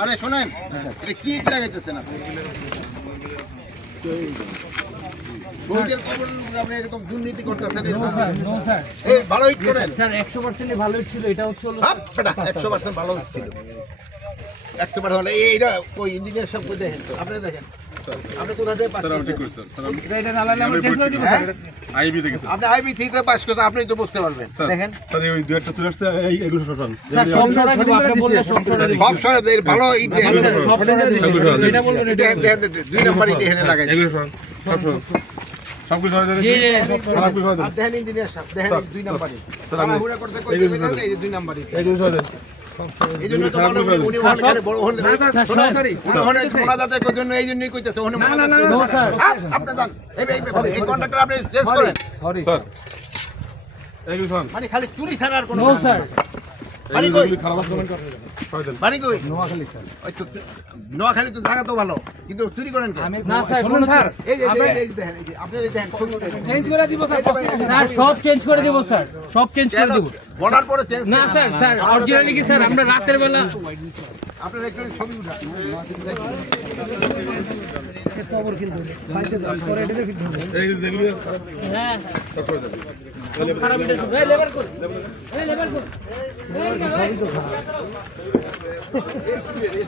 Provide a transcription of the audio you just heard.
আরে শোনেন, এটা কি লাগাইতেছেন আপনি? শহীদের কবর আপনি এরকম দুর্নীতি করতেছেন? এই ভালো হিট করেন স্যার 100% ভালো ছিল। এটা হচ্ছে 100% ভালো ছিল। 100% ভালো। এইটা কই ইঞ্জিনিয়ার সব কই দেখেন তো, আপনি দেখেন আপনি কোথা থেকে পাস করছেন? এটা না লাগলে আমরা চেঞ্জ করে দিব স্যার। আইবি থেকে আপনি আইবি থেকে পাস করছেন, আপনিই তো বুঝতে পারবেন। দেখেন স্যার এই দুই একটা তুলে আসছে এইগুলো সরান। স্যার সব সরাই দিব, আপনি বললে সব সরাই দিব। সব সরে এর ভালো ইট দেখেন। সব সরাই দিব। এটা বলবেন এটা। দুই নাম্বার ইট এখানে লাগাই এগুলো সরান। সব সরান। সব কিছু সরাই দেন। জি জি সব সরাই। খারাপ কিছু সরাই দেন। আর দেখেন ইঞ্জিনিয়ার সাহেব, দেখেন দুই নাম্বার ইট। তাড়াহুড়া করতে কই দেবে না, এই দুই নাম্বার ইট। এইগুলো সরাই দেন। এই জন্য তো বলে উনি ওখানে বড় হন। না স্যার সব সরি। উনি ওখানে মোনাজাতের জন্য এই জন্যই কইতেছে ওখানে মোনাজাত। No sir. আপনি যান। এই কন্ট্রাক্টর আপনি চেঞ্জ করেন। সরি স্যার এইগুলো সরান। মানে খালি চুরি ছাড়া আর কোনো নো স্যার। বাড়ি কই? এইগুলো খারাপ কমেন্ট সরাই দেন। বাড়ি কই? নোয়াখালী স্যার। ওই তো নোয়াখালী তো জায়গা তো ভালো, কিন্তু চুরি করেন কেন? না স্যার শুনুন স্যার। এই যে দেখেন, এই যে আপনি এই দেখেন চেঞ্জ করে দিব স্যার। স্যার সব চেঞ্জ করে দিব স্যার। সব চেঞ্জ করে দিব। বলার পরে চেঞ্জ না স্যার, স্যার অরিজিনালি কি স্যার আমরা রাতের বেলা আপনার একটু ছবি উঠান। এই যেগুলো হ্যাঁ সব সরাই দেন। খারাপ এটা শুন। এই লেবার কর। এই লেবার কর।